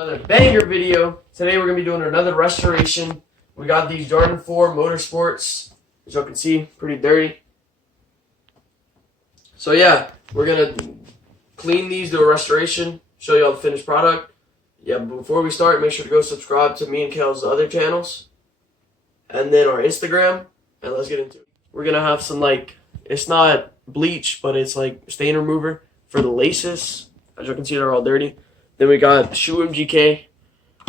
Another banger video. Today we're going to be doing another restoration. We got these Jordan 4 Motorsports. As you can see, pretty dirty. So yeah, we're going to clean these, do a restoration, show you all the finished product. Yeah, but before we start, make sure to go subscribe to me and Kel's other channels. And then our Instagram. And let's get into it. We're going to have some it's not bleach, but it's like stain remover for the laces. As you can see, they're all dirty. Then we got shoe MGK,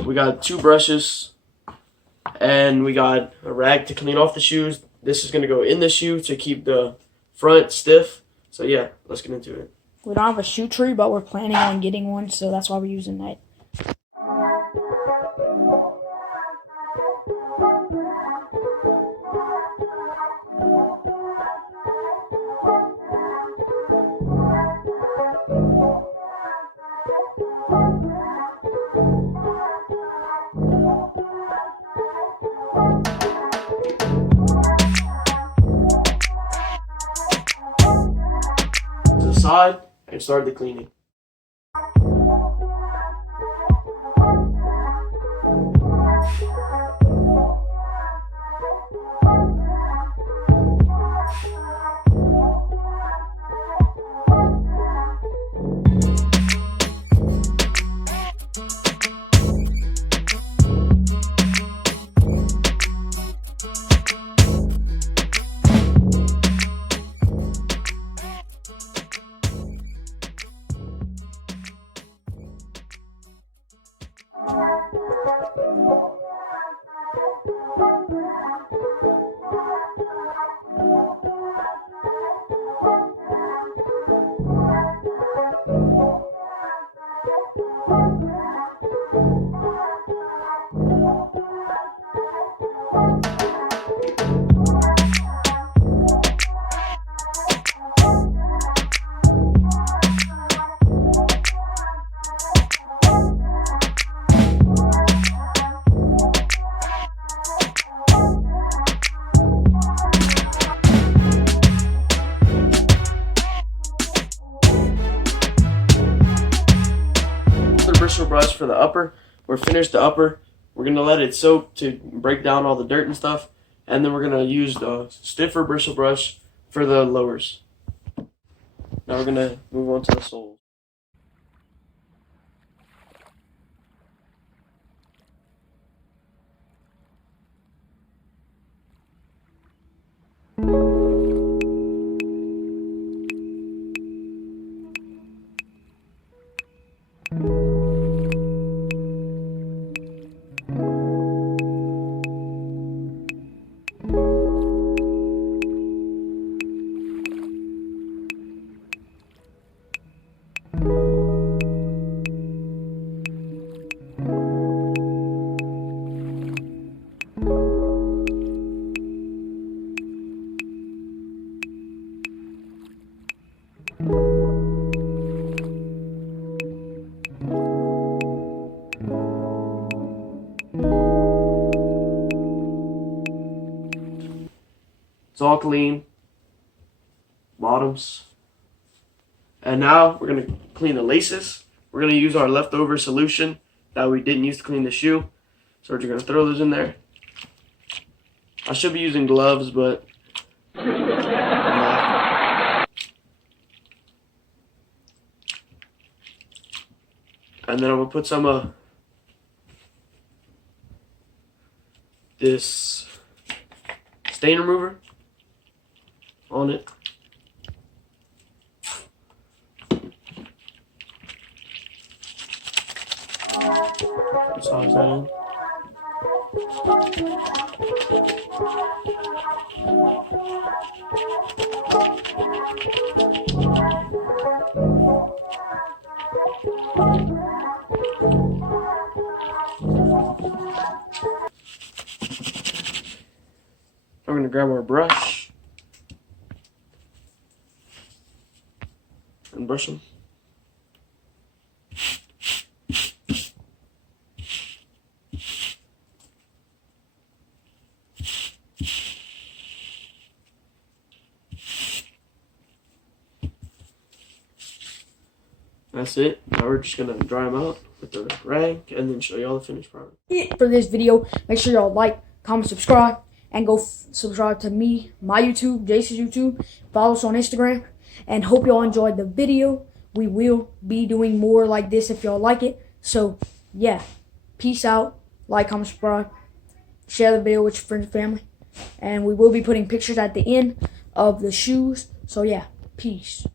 we got 2 brushes, and we got a rag to clean off the shoes. This is going to go in the shoe to keep the front stiff. So yeah, let's get into it. We don't have a shoe tree, but we're planning on getting one, so that's why we're using that. To the side and start the cleaning. Bristle brush for the upper. We're finished the upper. We're gonna let it soak to break down all the dirt and stuff, and then we're gonna use the stiffer bristle brush for the lowers. Now we're gonna move on to the soles. It's all clean, bottoms. And now we're gonna clean the laces. We're gonna use our leftover solution that we didn't use to clean the shoe. So we're just gonna throw those in there. I should be using gloves, but I'm not. And then I'm gonna put some this stain remover on it. Massage that in. I'm going to grab our brush and brush them. That's it. Now we're just gonna dry them out with the rag and then show you all the finished product. For this video, make sure y'all like, comment, subscribe, and go subscribe to me, my YouTube, Jaces YouTube. Follow us on Instagram, and hope y'all enjoyed the video. We will be doing more like this if y'all like it. So yeah, peace out. Like, comment, subscribe, share the video with your friends and family, and we will be putting pictures at the end of the shoes. So yeah, peace.